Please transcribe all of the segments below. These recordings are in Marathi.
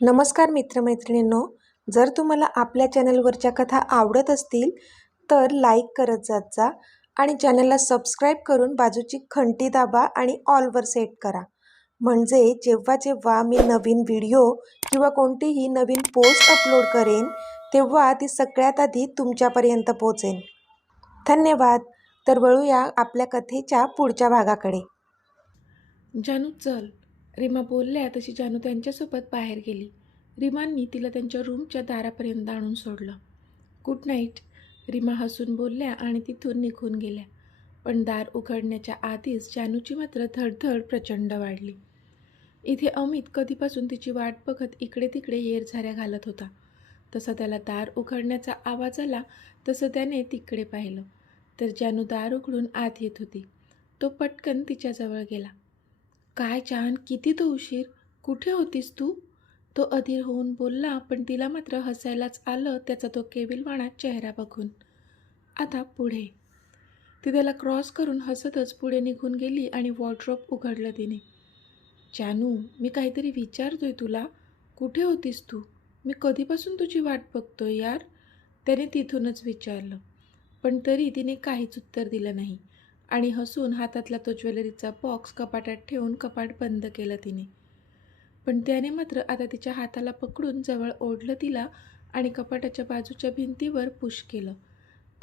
नमस्कार मित्रमैत्रिणींनो, जर तुम्हाला आपल्या चॅनलवरच्या कथा आवडत असतील तर लाईक करत जात जा आणि चॅनलला सबस्क्राईब करून बाजूची घंटी दाबा आणि ऑलवर सेट करा. म्हणजे जेव्हा जेव्हा मी नवीन व्हिडिओ किंवा कोणतीही नवीन पोस्ट अपलोड करेन तेव्हा ती सगळ्यात आधी तुमच्यापर्यंत पोहोचेल. धन्यवाद. तर वळूया आपल्या कथेच्या पुढच्या भागाकडे. जानू चल, रीमा बोलल्या तशी जानू त्यांच्यासोबत बाहेर गेली. रीमांनी तिला त्यांच्या रूमच्या दारापर्यंत आणून सोडलं. गुड नाईट, रीमा हसून बोलल्या आणि तिथून निघून गेल्या. पण दार उघडण्याच्या आधीच जानूची मात्र धडधड प्रचंड वाढली. इथे अमित कधीपासून तिची वाट बघत इकडे तिकडे येरझाऱ्या घालत होता. तसा त्याला दार उघडण्याचा आवाज आला तसं त्याने तिकडे पाहिलं तर जानू दार उघडून आत येत होती. तो पटकन तिच्याजवळ गेला. काय जान, किती तो उशीर, कुठे होतीस तू? तो अधीर होऊन बोलला, पण तिला मात्र हसायलाच आलं त्याचा तो केविलवाणा चेहरा बघून. आता पुढे. ती त्याला क्रॉस करून हसतच पुढे निघून गेली आणि वॉर्डरोब उघडलं तिने. जानू, मी काहीतरी विचारतोय तुला, कुठे होतीस तू? मी कधीपासून तुझी वाट बघतोय यार, त्याने तिथूनच विचारलं. पण तरी तिने काहीच उत्तर दिलं नाही आणि हसून हातातला तो ज्वेलरीचा बॉक्स कपाटात ठेवून कपाट बंद केलं तिने. पण त्याने मात्र आता तिच्या हाताला पकडून जवळ ओढलं तिला आणि कपाटाच्या बाजूच्या भिंतीवर पुश केलं.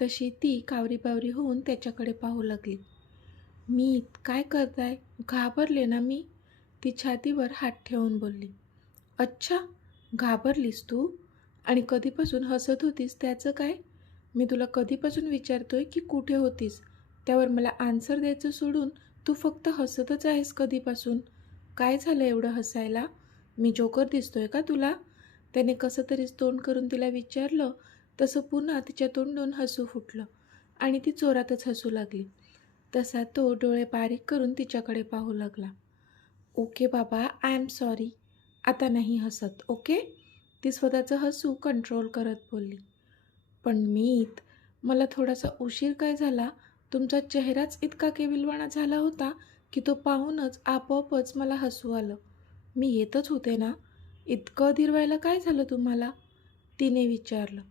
तशी ती कावरीबावरी होऊन त्याच्याकडे पाहू लागली. मीत, काय करताय? घाबरले ना मी, ती छातीवर हात ठेवून बोलली. अच्छा, घाबरलीस तू? आणि कधीपासून हसत होतीस त्याचं काय? मी तुला कधीपासून विचारतोय की कुठे होतीस, त्यावर मला आन्सर द्यायचं सोडून तू फक्त हसतच आहेस कधीपासून. काय झालं एवढं हसायला? मी जोकर दिसतोय का तुला? त्याने कसं तरीच तोंड करून तिला विचारलं. तसं पुन्हा तिच्या तोंडून हसू फुटलं आणि ती जोरातच हसू लागली. तसा तो डोळे बारीक करून तिच्याकडे पाहू लागला. ओके बाबा, आय एम सॉरी, आता नाही हसत, ओके, ती स्वतःचं हसू कंट्रोल करत बोलली. पण मीत, मला थोडासा उशीर काय झाला, तुमचा चेहराच इतका केविलवाणा झाला होता की तो पाहूनच आपोआपच मला हसू आलं. मी येतच होते ना, इतकं धीरवायला काय झालं तुम्हाला, तिने विचारलं.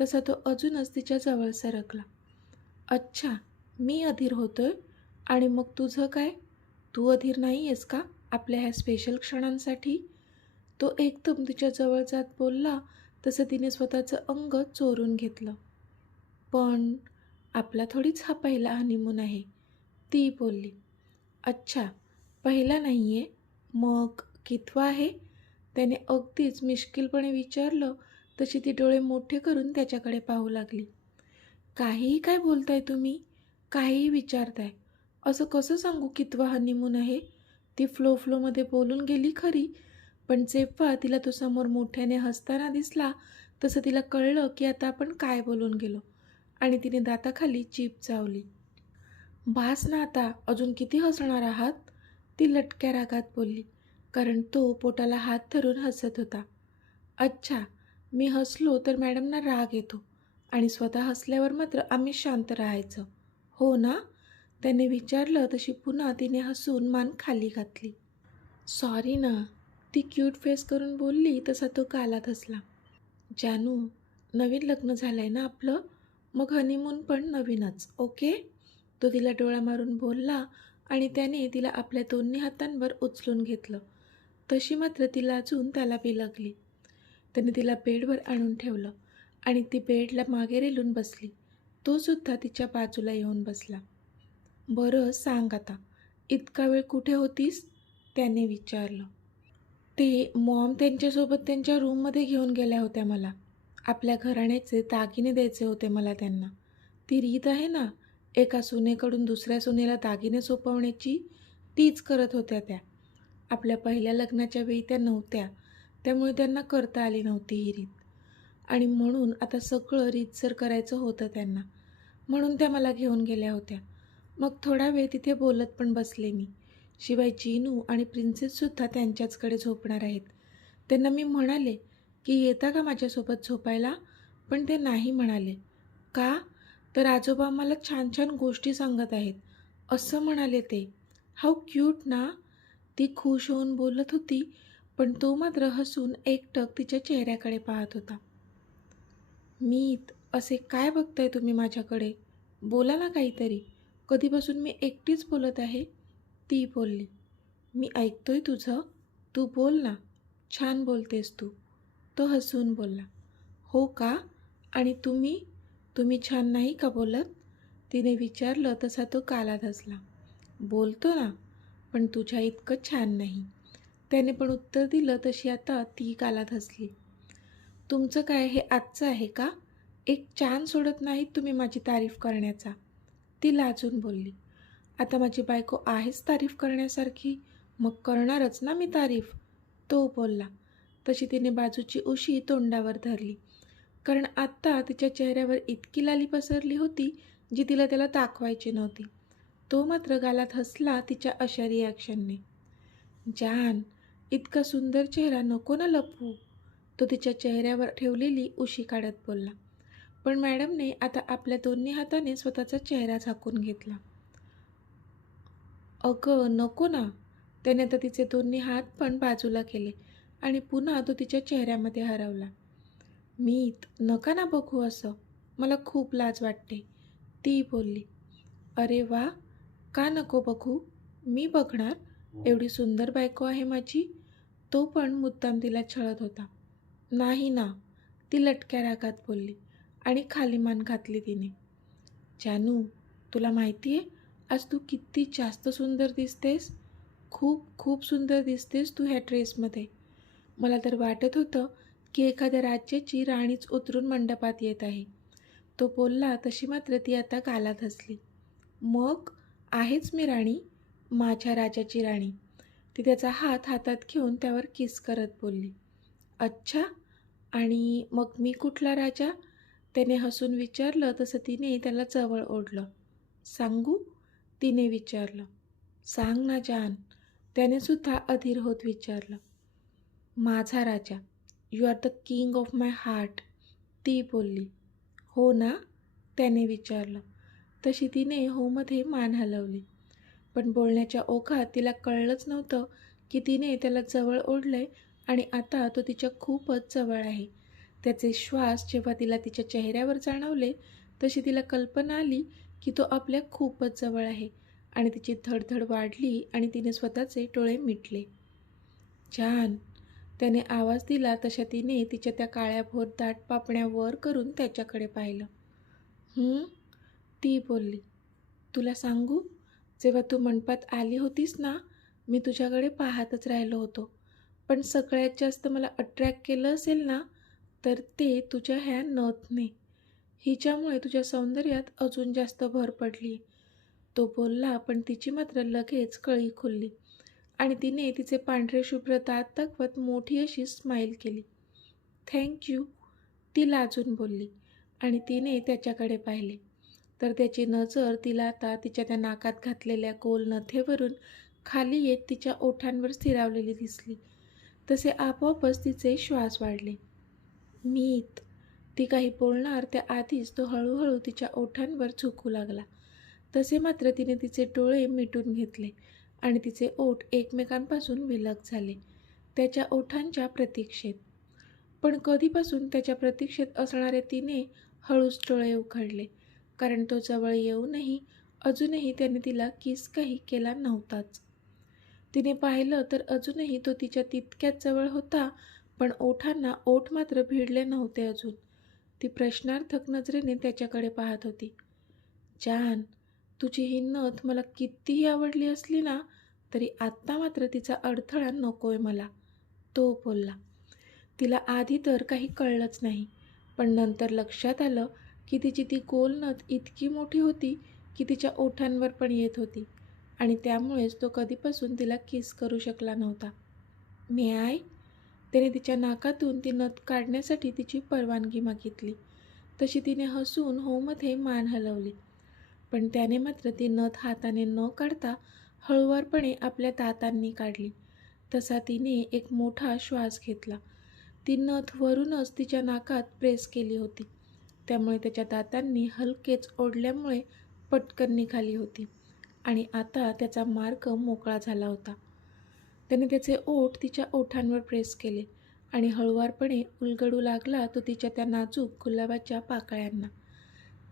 तसा तो अजूनच तिच्याजवळ सरकला. अच्छा, मी अधीर होतोय? आणि मग तुझं काय, तू अधीर नाही आहेस का आपल्या ह्या स्पेशल क्षणांसाठी? तो एकदम तिच्याजवळ जात बोलला तसं तिने स्वतःचं अंग चोरून घेतलं. पण आपला थोडीच हा पहिला हनीमून आहे, ती बोलली. अच्छा, पहिला नाही आहे, मग कितवा आहे? त्याने अगदीच मिश्किलपणे विचारलं. तशी ती डोळे मोठे करून त्याच्याकडे पाहू लागली. काहीही काय बोलताय तुम्ही, काहीही विचारताय, असं कसं सांगू कितवा हनीमून आहे? ती फ्लोमध्ये बोलून गेली खरी, पण जेव्हा तिला तो समोर मोठ्याने हसताना दिसला तसं तिला कळलं की आता आपण काय बोलून गेलो आणि तिने दाताखाली जीभ चावली. बास ना आता, अजून किती हसणार आहात, ती लटक्या रागात बोलली, कारण तो पोटाला हात धरून हसत होता. अच्छा, मी हसलो तर मॅडमना राग येतो आणि स्वतः हसल्यावर मात्र आम्ही शांत राहायचं, हो ना, त्याने विचारलं. तशी पुन्हा तिने हसून मान खाली घातली. सॉरी ना, ती क्यूट फेस करून बोलली. तसा तो गालात हसला. जानू, नवीन लग्न झालंय ना आपलं, मग हनीमून पण नवीनच, ओके, तो तिला डोळा मारून बोलला आणि त्याने तिला आपल्या दोन्ही हातांवर उचलून घेतलं. तशी मात्र ती लाजून त्याला बिलगली. त्याने तिला बेडवर आणून ठेवलं आणि ती बेडला मागे रेलून बसली. तो सुद्धा तिच्या बाजूला येऊन बसला. बरं सांग आता, इतका वेळ कुठे होतीस, त्याने विचारलं. ते मॉम त्यांच्यासोबत त्यांच्या रूममध्ये घेऊन गेल्या होत्या मला. आपल्या घराण्याचे दागिने द्यायचे होते मला त्यांना. ती रीत आहे ना, एका सुनेकडून दुसऱ्या सुनेला दागिने सोपवण्याची, तीच करत होत्या त्या. आपल्या पहिल्या लग्नाच्या वेळी त्या नव्हत्या, त्यामुळे त्यांना करता आली नव्हती ही रीत. आणि म्हणून आता सगळं रीतसर करायचं होतं त्यांना, म्हणून त्या मला घेऊन गेल्या होत्या. मग थोडा वेळ तिथे बोलत पण बसले मी. शिवाय जीनू आणि प्रिन्सेससुद्धा त्यांच्याचकडे झोपणार आहेत. त्यांना मी म्हणाले की येता का माझ्यासोबत झोपायला, पण ते नाही म्हणाले. का, तर आजोबा मला छान छान गोष्टी सांगत आहेत असं म्हणाले ते. हाऊ क्यूट ना, ती खुश होऊन बोलत होती. पण तो मात्र हसून एकटक तिच्या चेहऱ्याकडे पाहत होता. मीत, असे काय बघताय तुम्ही माझ्याकडे? बोला ना काहीतरी. कधीपासून मी एकटीच बोलत आहे. ती बोलली. मी ऐकतोय तुझं. तू बोल ना. छान बोलतेस तू. तो हसून बोलला. हो का? आणि तुम्ही? तुम्ही छान नाही का बोलत? तिने विचारलं तसा तो गालात हसला. बोलतो ना, पण तुझ्या इतकं छान नाही. त्याने पण उत्तर दिलं तशी आता ती गालात हसली. तुमचं काय हे आजचं आहे का? एक चान सोडत नाहीत तुम्ही माझी तारीफ करण्याचा. ती लाजून बोलली. आता माझी बायको आहेच तारीफ करण्यासारखी, मग करणारच ना मी तारीफ. तो बोलला. तशी तिने बाजूची उशी तोंडावर धरली, कारण आत्ता तिच्या चेहऱ्यावर इतकी लाली पसरली होती जी तिला त्याला दाखवायची नव्हती. तो मात्र गालात हसला तिच्या अशा रिॲक्शनने. जान, इतका सुंदर चेहरा नको ना लपवू. तो तिच्या चेहऱ्यावर ठेवलेली उशी काढत बोलला. पण मॅडमने आता आपल्या दोन्ही हाताने स्वतःचा चेहरा झाकून घेतला. अगं नको ना. त्याने आता तिचे दोन्ही हात पण बाजूला केले आणि पुन्हा तो तिच्या चेहऱ्यामध्ये हरवला. मीत, नका ना बघू असं. मला खूप लाज वाटते. ती बोलली. अरे वा, का नको बघू? मी बघणार. एवढी सुंदर बायको आहे माझी. तो पण मुद्दाम तिला छळत होता. नाही ना, ती लटक्या रागात बोलली आणि खाली मान घातली तिने. जानू, तुला माहिती आहे आज तू किती जास्त सुंदर दिसतेस. खूप खूप सुंदर दिसतेस तू ह्या ड्रेसमध्ये. मला तर वाटत होतं की एखाद्या राज्याची राणीच उतरून मंडपात येत आहे. तो बोलला तशी मात्र ती आता गालात हसली. मग आहेच मी राणी, माझ्या राजाची राणी. ती त्याचा हात हातात घेऊन त्यावर किस करत बोलली. अच्छा, आणि मग मी कुठला राजा? त्याने हसून विचारलं तसं तिने त्याला जवळ ओढलं. सांगू? तिने विचारलं. सांग ना जान, त्याने सुद्धा अधीर होत विचारलं. माझा राजा. You are the king of my heart. ती बोलली. हो ना? त्याने विचारलं. तशी तिने होमध्ये मान हलवली. पण बोलण्याच्या ओघात तिला कळलंच नव्हतं की तिने त्याला जवळ ओढलंय आणि आता तो तिच्या खूपच जवळ आहे. त्याचे श्वास जेव्हा तिला तिच्या चेहऱ्यावर जाणवले तशी तिला कल्पना आली की तो आपल्या खूपच जवळ आहे आणि तिची धडधड वाढली आणि तिने स्वतःचे डोळे मिटले. जान, त्याने आवाज दिला तशा तिने तिच्या त्या काळ्याभोर दाट पापण्या वर करून त्याच्याकडे पाहिलं. ती बोलली. तुला सांगू, जेव्हा तू मंडपात आली होतीस ना, मी तुझ्याकडे पाहतच राहिलो होतो. पण सगळ्यात जास्त मला अट्रॅक्ट केलं असेल ना, तर ते तुझ्या ह्या नथने. हिच्यामुळे तुझ्या सौंदर्यात अजून जास्त भर पडली. तो बोलला पण तिची मात्र लगेच कळी खुलली आणि तिने तिचे पांढरे शुभ्र दात दाखवत मोठी अशी स्माईल केली. थँक्यू, ती लाजून बोलली आणि तिने त्याच्याकडे पाहिले तर त्याची नजर तिला आता तिच्या त्या नाकात घातलेल्या गोल नथेवरून खाली येत तिच्या ओठांवर स्थिरावलेली दिसली. तसे आपोआपच तिचे श्वास वाढले. मीत, ती काही बोलणार त्याआधीच तो हळूहळू तिच्या ओठांवर झुकू लागला. तसे मात्र तिने तिचे डोळे मिटून घेतले आणि तिचे ओठ एकमेकांपासून विलग झाले, त्याच्या ओठांच्या प्रतीक्षेत. पण कधीपासून त्याच्या प्रतीक्षेत असणारे तिने हळूच डोळे उघडले, कारण तो जवळ येऊनही अजूनही त्याने तिला किस काही केला नव्हताच. तिने पाहिलं तर अजूनही तो तिच्या तितक्याच जवळ होता, पण ओठांना ओठ मात्र भिडले नव्हते अजून. ती प्रश्नार्थक नजरेने त्याच्याकडे पाहत होती. जान, तुझी ही नथ मला कितीही आवडली असली ना, तरी आत्ता मात्र तिचा अडथळा नकोय मला. तो बोलला. तिला आधी तर काही कळलंच नाही, पण नंतर लक्षात आलं की तिची ती गोल नथ इतकी मोठी होती की तिच्या ओठांवर पण येत होती आणि त्यामुळेच तो कधीपासून तिला किस करू शकला नव्हता. मे आय? त्याने तिच्या नाकातून ती नथ काढण्यासाठी तिची परवानगी मागितली. तशी तिने हसून होमध्ये मान हलवली, पण त्याने मात्र ती नथ हाताने न काढता हळुवारपणे आपल्या दातांनी काढली. तसा तिने एक मोठा श्वास घेतला. ती नथ वरूनच तिच्या नाकात प्रेस केली होती, त्यामुळे त्याच्या दातांनी हलकेच ओढल्यामुळे पटकन निघाली होती आणि आता त्याचा मार्ग मोकळा झाला होता. त्याने त्याचे ओठ तिच्या ओठांवर प्रेस केले आणि हळुवारपणे उलगडू लागला तो तिच्या त्या नाजूक गुलाबाच्या पाकळ्यांना.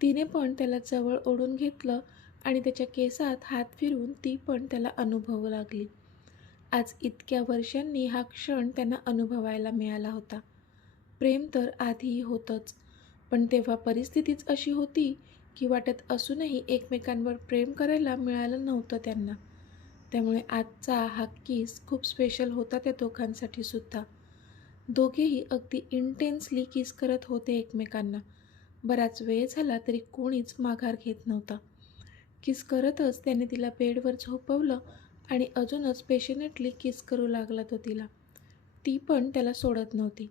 तिने पण त्याला जवळ ओढून घेतलं आणि त्याच्या केसात हात फिरवून ती पण त्याला अनुभवू लागली. आज इतक्या वर्षांनी हा क्षण त्यांना अनुभवायला मिळाला होता. प्रेम तर आधीही होतंच, पण तेव्हा परिस्थितीच अशी होती की वाटत असूनही एकमेकांवर प्रेम करायला मिळालं नव्हतं त्यांना. त्यामुळे आजचा हा किस खूप स्पेशल होता त्या दोघांसाठी सुद्धा. दोघेही अगदी इंटेन्सली किस करत होते एकमेकांना. बराच वेळ झाला तरी कोणीच माघार घेत नव्हता. किस करतच त्याने तिला बेडवर झोपवलं आणि अजूनच पेशनेटली किस करू लागला तो तिला. ती पण त्याला सोडत नव्हती.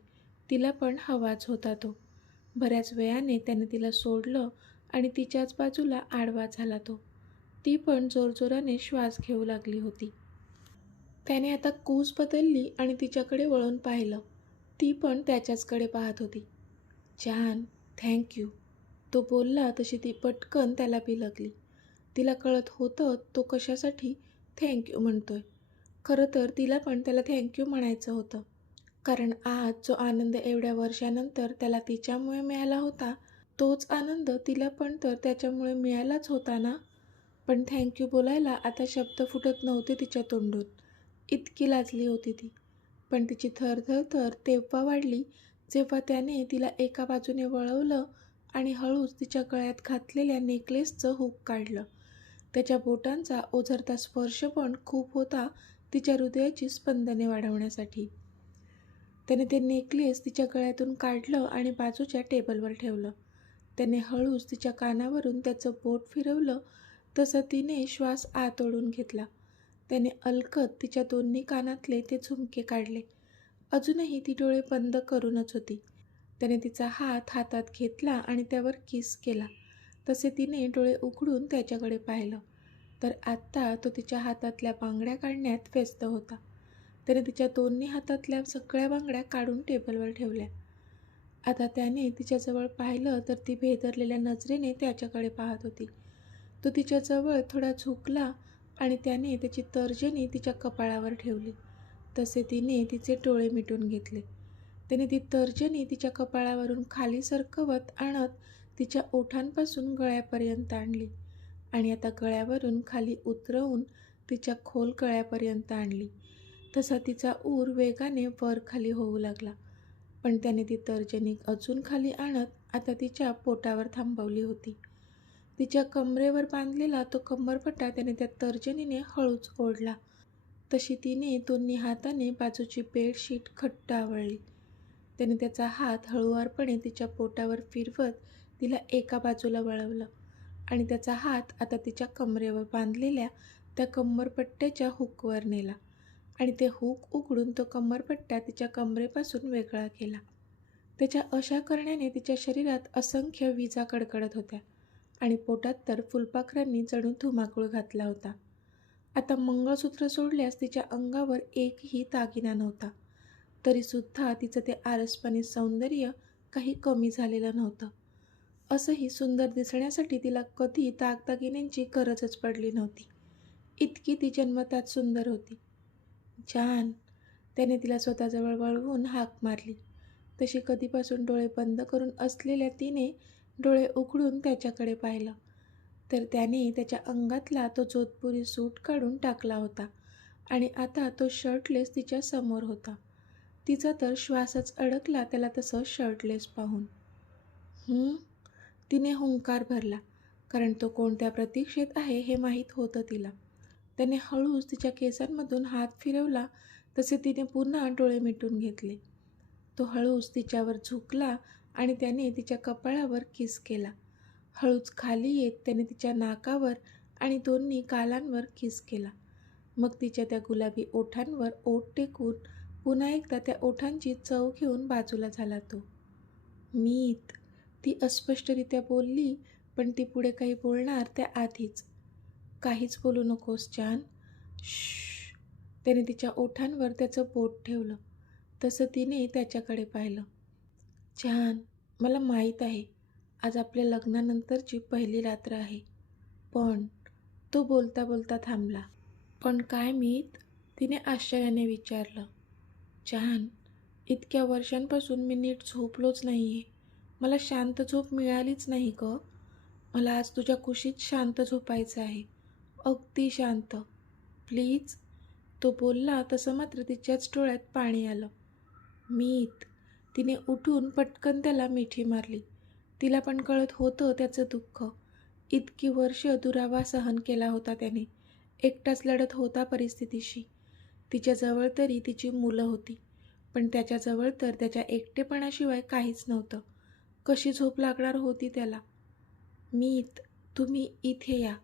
तिला पण हवाच होता तो. बऱ्याच वेळाने त्याने तिला सोडलं आणि तिच्याच बाजूला आडवा झाला तो. ती पण जोरजोराने श्वास घेऊ लागली होती. त्याने आता कूस बदलली आणि तिच्याकडे वळून पाहिलं. ती पण त्याच्याचकडे पाहत होती. "जान, थँक यू." तो बोलला तशी ती पटकन त्याला बिलगली. तिला कळत होतं तो कशासाठी थँक यू म्हणतोय. खरं तर तिला पण त्याला थँक यू म्हणायचं होतं. कारण आज जो आनंद एवढ्या वर्षानंतर त्याला तिच्यामुळे मिळाला होता, तोच आनंद तिला पण तर त्याच्यामुळे मिळालाच होता ना. पण थँक यू बोलायला आता शब्द फुटत नव्हते तिच्या तोंडून. इतकी लाजली होती ती. पण तिची थरथर तर तेव्हा वाढली जेव्हा त्याने तिला एका बाजूने वळवलं आणि हळूच तिच्या गळ्यात घातलेल्या नेकलेसचं हुक काढलं. त्याच्या बोटांचा ओझरता स्पर्श पण खूप होता तिच्या हृदयाची स्पंदने वाढवण्यासाठी. त्याने ते नेकलेस तिच्या गळ्यातून काढलं आणि बाजूच्या टेबलवर ठेवलं. त्याने हळूच तिच्या कानावरून त्याचं बोट फिरवलं तसं तिने श्वास आत ओढून घेतला. त्याने अलगद तिच्या दोन्ही कानातले ते झुमके काढले. अजूनही ती डोळे बंद करूनच होती. त्याने तिचा हात हातात घेतला आणि त्यावर किस केला. तसे तिने डोळे उघडून त्याच्याकडे पाहिलं तर आत्ता तो तिच्या हातातल्या बांगड्या काढण्यात व्यस्त होता. त्याने तिच्या दोन्ही हातातल्या सगळ्या बांगड्या काढून टेबलवर ठेवल्या. आता त्याने तिच्याजवळ पाहिलं तर ती भेदरलेल्या नजरेने त्याच्याकडे पाहत होती. तो तिच्याजवळ थोडा झुकला आणि त्याने त्याची तर्जनी तिच्या कपाळावर ठेवली. तसे तिने तिचे डोळे मिटून घेतले. त्याने ती तर्जनी तिच्या कपाळावरून खाली सरकवत आणत तिच्या ओठांपासून गळ्यापर्यंत आणली आणि आता गळ्यावरून खाली उतरवून तिच्या खोल गळ्यापर्यंत आणली. तसा तिचा ऊर वेगाने वर खाली होऊ लागला. पण त्याने ती तर्जनी अजून खाली आणत आता तिच्या पोटावर थांबवली होती. तिच्या कमरेवर बांधलेला तो कमरपट्टा त्याने त्या तर्जनीने हळूच ओढला. तशी तिने दोन्ही हाताने बाजूची बेडशीट घट्ट आवळली. त्याने त्याचा हात हळुवारपणे तिच्या पोटावर फिरवत तिला एका बाजूला वळवलं आणि त्याचा हात आता तिच्या कमरेवर बांधलेल्या त्या कमरपट्ट्याच्या हुकवर नेला आणि ते हुक उघडून तो कमरपट्टा तिच्या कमरेपासून वेगळा केला. त्याच्या अशा करण्याने तिच्या शरीरात असंख्य विजा कडकडत होत्या आणि पोटात तर फुलपाखरांनी जणू धुमाकूळ घातला होता. आता मंगळसूत्र सोडल्यास तिच्या अंगावर एकही दागिना नव्हता. तरीसुद्धा तिचं ते आरसपणे सौंदर्य काही कमी झालेलं नव्हतं. असंही सुंदर दिसण्यासाठी तिला कधी दागदागिन्यांची गरजच पडली नव्हती. इतकी ती जन्मताच सुंदर होती. जान, त्याने तिला स्वतःजवळ वळवून हाक मारली. तशी कधीपासून डोळे बंद करून असलेल्या तिने डोळे उघडून त्याच्याकडे पाहिलं तर त्याने त्याच्या अंगातला तो जोधपुरी सूट काढून टाकला होता आणि आता तो शर्टलेस तिच्या समोर होता. तिचा तर श्वासच अडकला त्याला तसं शर्टलेस पाहून. तिने हुंकार भरला, कारण तो कोणत्या प्रतीक्षेत आहे हे माहीत होतं तिला. त्याने हळूच तिच्या केसांमधून हात फिरवला तसे तिने पुन्हा डोळे मिटून घेतले. तो हळूच तिच्यावर झुकला आणि त्याने तिच्या कपाळावर किस केला. हळूच खाली येत त्याने तिच्या नाकावर आणि दोन्ही गालांवर किस केला. मग तिच्या त्या गुलाबी ओठांवर ओठ टेकून पुन्हा एकदा त्या ओठांची चव घेऊन बाजूला झाला तो. मीत, ती अस्पष्टरित्या बोलली, पण ती पुढे काही बोलणार त्याआधीच. काहीच बोलू नकोस जान. श्श. त्याने तिच्या ओठांवर त्याचं बोट ठेवलं. तसं तिने त्याच्याकडे पाहिलं. जान, मला माहीत आहे आज आपल्या लग्नानंतरची पहिली रात्र आहे. पण तो बोलता बोलता थांबला. पण काय मीत? तिने आश्चर्याने विचारलं. जान, इतक्या वर्षांपासून मी नीट झोपलोच नाही आहे. मला शांत झोप मिळालीच नाही ग. मला आज तुझ्या कुशीत शांत झोपायचं आहे. अगदी शांत. प्लीज. तो बोलला तसं मात्र तिच्याच डोळ्यात पाणी आलं. मीत. तिने उठून पटकन त्याला मिठी मारली. तिला पण कळत होतं त्याचं दुःख. इतकी वर्ष दुरावा सहन केला होता त्याने. एकटाच लढत होता परिस्थितीशी. तिच्याजवळ तरी तिची मुलं होती, पण त्याच्याजवळ तर त्याच्या एकटेपणाशिवाय काहीच नव्हतं. कशी झोप लागणार होती त्याला? मीत, तुम्ही इथे या.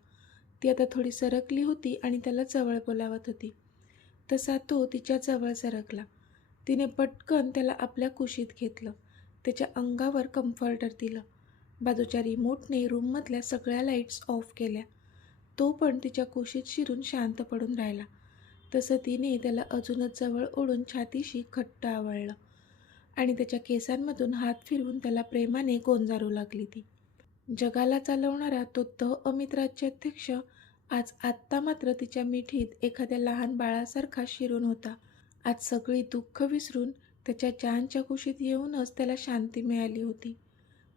ती आता थोडी सरकली होती आणि त्याला जवळ बोलावत होती. तसा तो तिच्या जवळ सरकला. तिने पटकन त्याला आपल्या कुशीत घेतलं. त्याच्या अंगावर कम्फर्टर दिलं. बाजूच्या रिमोटने रूममधल्या सगळ्या लाईट्स ऑफ केल्या. तो पण तिच्या कुशीत शिरून शांत पडून राहिला. तसं तिने त्याला अजूनच जवळ ओढून छातीशी घट्ट आवळलं आणि त्याच्या केसांमधून हात फिरवून त्याला प्रेमाने गोंजारू लागली ती. जगाला चालवणारा तो अमित राज्याध्यक्ष आज आत्ता मात्र तिच्या मिठीत एखाद्या लहान बाळासारखा शिरून होता. आज सगळी दुःख विसरून त्याच्या जानच्या कुशीत येऊनच त्याला शांती मिळाली होती.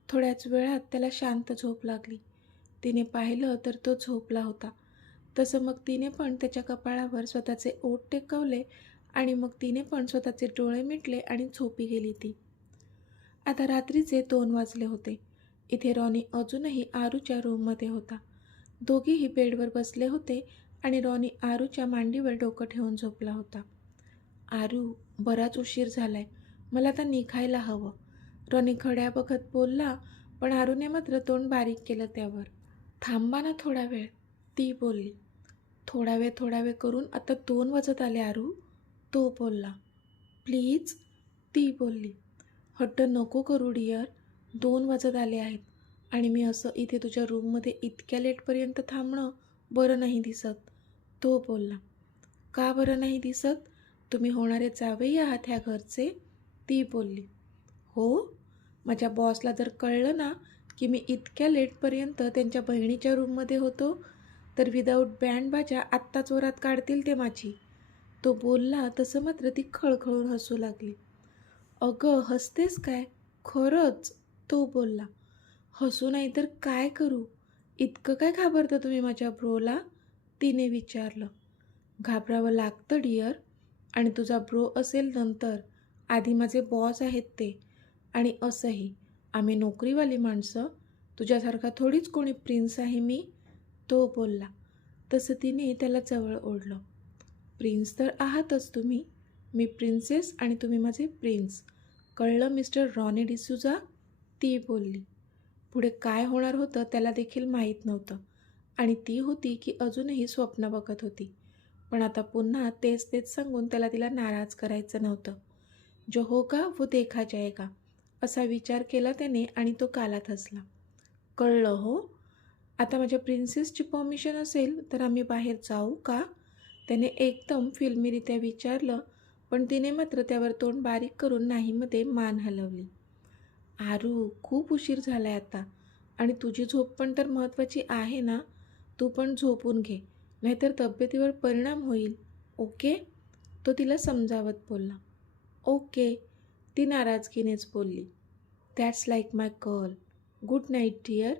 थोड्याच वेळात त्याला शांत झोप लागली. तिने पाहिलं तर तो झोपला होता. तसं मग तिने पण त्याच्या कपाळावर स्वतःचे ओठ टेकवले आणि मग तिने पण स्वतःचे डोळे मिटले आणि झोपी गेली ती. आता रात्रीचे 2 वाजले होते. इथे रॉनी अजूनही आरूच्या रूममध्ये होता. दोघीही बेडवर बसले होते आणि रॉनी आरूच्या मांडीवर डोकं ठेवून झोपला होता. आरू, बराच उशीर झालाय. मला आता निघायला हवं. रॉनी घड्याळ बघत बोलला, पण आरूने मात्र तोंड बारीक केलं त्यावर. थांबा ना थोडा वेळ, ती बोलली. थोडा वेळ करून आता 2 वाजत आले आरू, तो बोलला. प्लीज, ती बोलली. हट्ट नको करू डिअर, 2 वाजत आले आहेत आणि मी असं इथे तुझ्या रूममध्ये इतक्या लेटपर्यंत थांबणं बरं नाही दिसत, तो बोलला. का बरं नाही दिसत? तुम्ही होणारे जावई आहात ह्या घरचे, ती बोलली. हो, माझ्या बॉसला जर कळलं ना की मी इतक्या लेटपर्यंत त्यांच्या बहिणीच्या रूममध्ये होतो तर विदाऊट बँड बाजा आत्ताच वरात काढतील ते माझी, तो बोलला. तसं मात्र ती खळखळून हसू लागली. अगं हसतेस काय? खरंच, तो बोलला. हसू नाही तर काय करू? इतकं काय घाबरतं तुम्ही माझ्या ब्रोला, तिने विचारलं. घाबरावं लागतं डिअर, आणि तुझा ब्रो असेल नंतर. आधी माझे बॉस आहेत ते. आणि असंही आम्ही नोकरीवाली माणसं, तुझ्यासारखा थोडीच कोणी प्रिन्स आहे मी, तो बोलला. तसं तिने त्याला जवळ ओढलं. प्रिन्स तर आहातच तुम्ही. मी प्रिन्सेस आणि तुम्ही माझे प्रिन्स, कळलं मिस्टर रॉनी डिसूजा, ती बोलली. पुढे काय होणार होतं त्याला देखील माहीत नव्हतं आणि ती होती की अजूनही स्वप्न बघत होती. पण आता पुन्हा तेच सांगून त्याला तिला नाराज करायचं नव्हतं. जो होगा वो देखा जाएगा, असा विचार केला त्याने आणि तो कालात हसला. कळलं हो. आता माझ्या प्रिन्सेसची परमिशन असेल तर आम्ही बाहेर जाऊ का, त्याने एकदम फिल्मीरित्या विचारलं. पण तिने मात्र त्यावर तोंड बारीक करून नाहीमध्ये मान हलवली. आरू, खूप उशीर झालाय आता आणि तुझी झोप पण तर महत्त्वाची आहे ना. तू पण झोपून घे, नाहीतर तब्येतीवर परिणाम होईल. ओके, तो तिला समजावत बोलला. ओके, ती नाराजगीनेच बोलली. That's like my girl. Good night dear,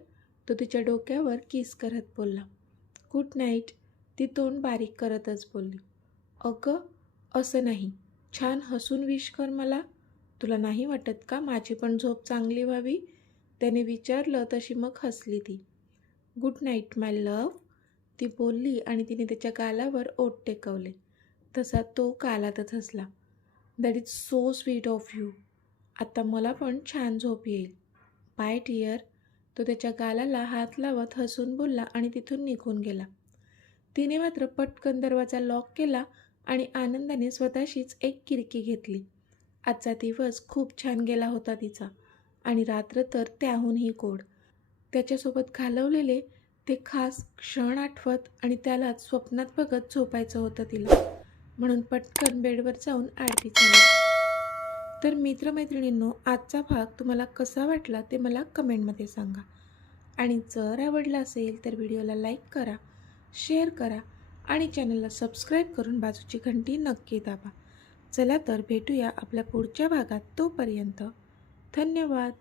तो तिच्या डोक्यावर किस करत बोलला. गुड नाईट, ती तोंड बारीक करतच बोलली. अगं असं नाही, छान हसून विश कर मला. तुला नाही वाटत का माझी पण झोप चांगली व्हावी, त्याने विचारलं. तशी मग हसली ती. गुड नाईट माय लव्ह, ती बोलली आणि तिने त्याच्या गालावर ओठ टेकवले. तसा तो गालातच हसला. That is so sweet of you. आता मला पण छान झोप येईल. बाय डिअर, तो त्याच्या गालाला हात लावत हसून बोलला आणि तिथून निघून गेला. तिने मात्र पटकन दरवाजा लॉक केला आणि आनंदाने स्वतःशीच एक किरकी घेतली. आजचा दिवस खूप छान गेला होता तिचा आणि रात्र तर त्याहूनही गोड. त्याच्यासोबत घालवलेले ते खास क्षण आठवत आणि त्यालाच स्वप्नात बघत झोपायचं होतं तिला. म्हणून पटकन बेडवर जाऊन आडवी झाली. तर मित्रमैत्रिणींनो, आजचा भाग तुम्हाला कसा वाटला ते मला कमेंटमध्ये सांगा. आणि जर आवडला असेल तर व्हिडिओला लाईक करा, शेअर करा आणि चॅनलला सबस्क्राईब करून बाजूची घंटी नक्की दाबा. चला तर भेटूया आपल्या पुढच्या भागात. तोपर्यंत धन्यवाद.